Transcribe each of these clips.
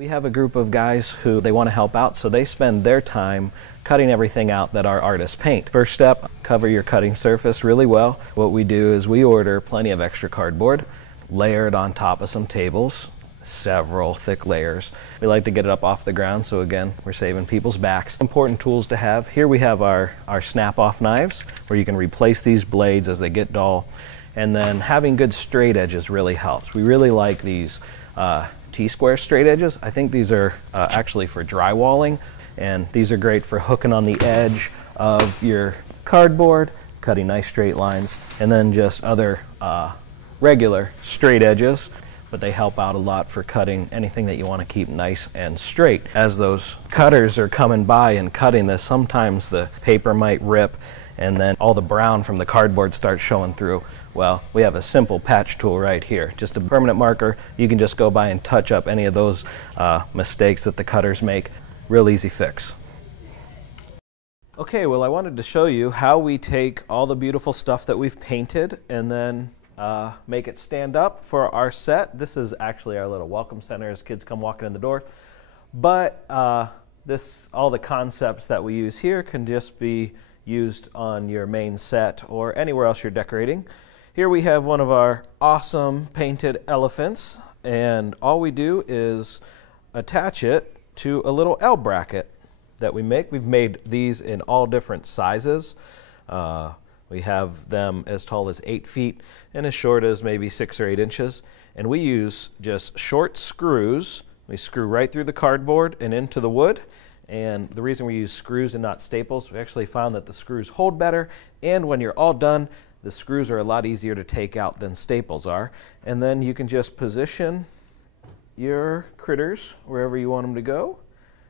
We have a group of guys who they want to help out, so they spend their time cutting everything out that our artists paint. First step, cover your cutting surface really well. What we do is we order plenty of extra cardboard, layer it on top of some tables, several thick layers. We like to get it up off the ground, so again, we're saving people's backs. Important tools to have. Here we have our snap-off knives, where you can replace these blades as they get dull. And then having good straight edges really helps. We really like these T-square straight edges. I think these are actually for drywalling, and these are great for hooking on the edge of your cardboard, cutting nice straight lines, and then just other regular straight edges, but they help out a lot for cutting anything that you want to keep nice and straight. As those cutters are coming by and cutting this, sometimes the paper might rip and then all the brown from the cardboard starts showing through. Well, we have a simple patch tool right here, just a permanent marker. You can just go by and touch up any of those mistakes that the cutters make. Real easy fix. Okay, well, I wanted to show you how we take all the beautiful stuff that we've painted and then make it stand up for our set. This is actually our little welcome center as kids come walking in the door. But all the concepts that we use here can just be used on your main set or anywhere else you're decorating. Here we have one of our awesome painted elephants, and all we do is attach it to a little L bracket that we make. We've made these in all different sizes. We have them as tall as 8 feet and as short as maybe 6 or 8 inches. And we use just short screws. We screw right through the cardboard and into the wood. And the reason we use screws and not staples, we actually found that the screws hold better, and when you're all done, the screws are a lot easier to take out than staples are. And then you can just position your critters wherever you want them to go,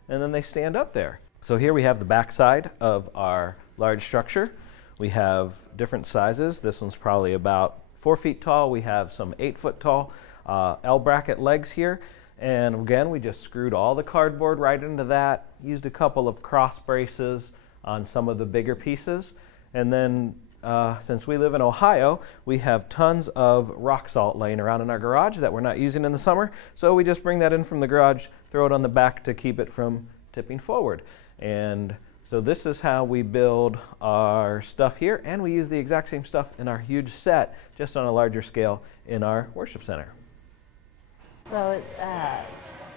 and then they stand up there. So here we have the back side of our large structure. We have different sizes. This one's probably about 4 feet tall. We have some 8 foot tall L bracket legs here. And again, we just screwed all the cardboard right into that, used a couple of cross braces on some of the bigger pieces. And then since we live in Ohio, we have tons of rock salt laying around in our garage that we're not using in the summer. So we just bring that in from the garage, throw it on the back to keep it from tipping forward. And so this is how we build our stuff here. And we use the exact same stuff in our huge set, just on a larger scale in our worship center. So it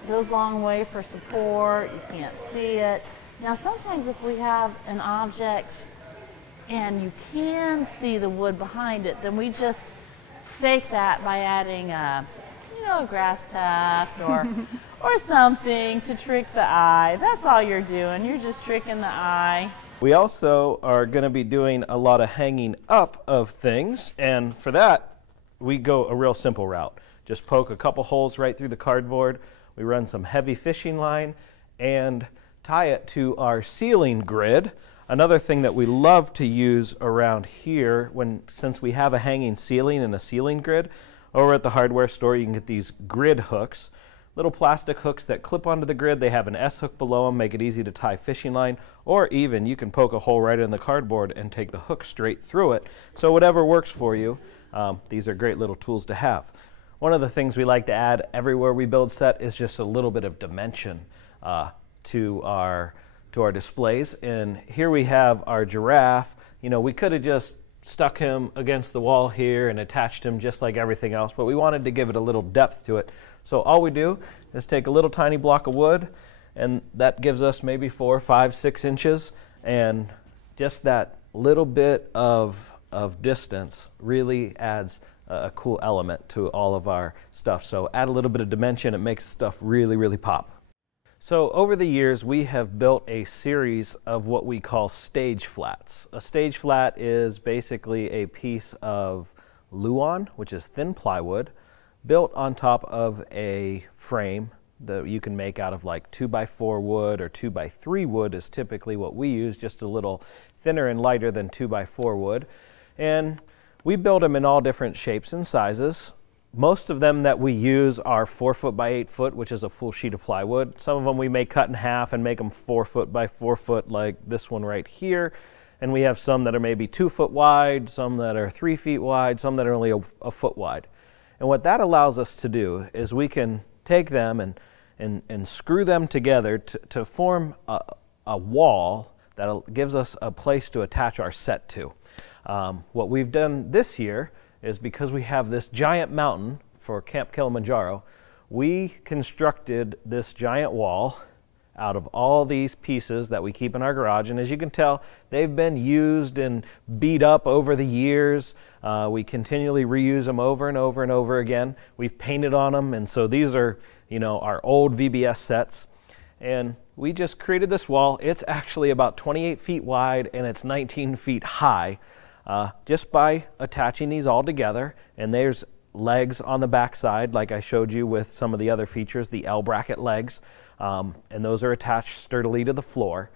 goes a long way for support. You can't see it. Now sometimes if we have an object and you can see the wood behind it, then we just fake that by adding a grass tuft or something to trick the eye. That's all you're doing. You're just tricking the eye. We also are going to be doing a lot of hanging up of things, and for that we go a real simple route. Just poke a couple holes right through the cardboard. We run some heavy fishing line and tie it to our ceiling grid. Another thing that we love to use around here, since we have a hanging ceiling and a ceiling grid, over at the hardware store you can get these grid hooks, little plastic hooks that clip onto the grid. They have an S hook below them, make it easy to tie fishing line, or even you can poke a hole right in the cardboard and take the hook straight through it. So whatever works for you, these are great little tools to have. One of the things we like to add everywhere we build set is just a little bit of dimension to our displays. And here we have our giraffe. We could have just stuck him against the wall here and attached him just like everything else, but we wanted to give it a little depth to it. So all we do is take a little tiny block of wood, and that gives us maybe 4, 5, 6 inches, and just that little bit of distance really adds a cool element to all of our stuff. So add a little bit of dimension, it makes stuff really, really pop. So over the years, we have built a series of what we call stage flats. A stage flat is basically a piece of luan, which is thin plywood, built on top of a frame that you can make out of like 2x4 wood, or 2x3 wood is typically what we use, just a little thinner and lighter than 2x4 wood. And we build them in all different shapes and sizes. Most of them that we use are 4 foot by 8 foot, which is a full sheet of plywood. Some of them we may cut in half and make them 4 foot by 4 foot, like this one right here. And we have some that are maybe 2 foot wide, some that are 3 feet wide, some that are only a foot wide. And what that allows us to do is we can take them and and screw them together to form a wall that gives us a place to attach our set to. What we've done this year is, because we have this giant mountain for Camp Kilimanjaro, we constructed this giant wall out of all these pieces that we keep in our garage. And as you can tell, they've been used and beat up over the years. We continually reuse them over and over and over again. We've painted on them, and so these are, you know, our old VBS sets. And we just created this wall. It's actually about 28 feet wide and it's 19 feet high, just by attaching these all together. And there's legs on the back side, like I showed you with some of the other features, the L bracket legs, and those are attached sturdily to the floor.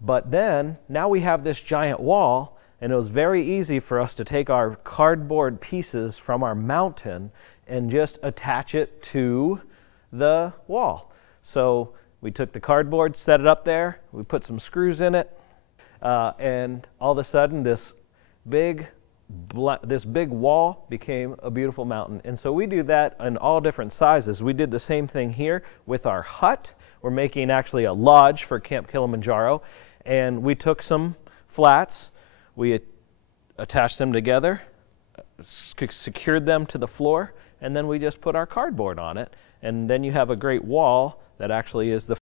But then now we have this giant wall, and it was very easy for us to take our cardboard pieces from our mountain and just attach it to the wall. So we took the cardboard, set it up there, we put some screws in it, and all of a sudden this big wall became a beautiful mountain. And so we do that in all different sizes. We did the same thing here with our hut. We're making actually a lodge for Camp Kilimanjaro, and we took some flats, we attached them together, secured them to the floor, and then we just put our cardboard on it, and then you have a great wall that actually is the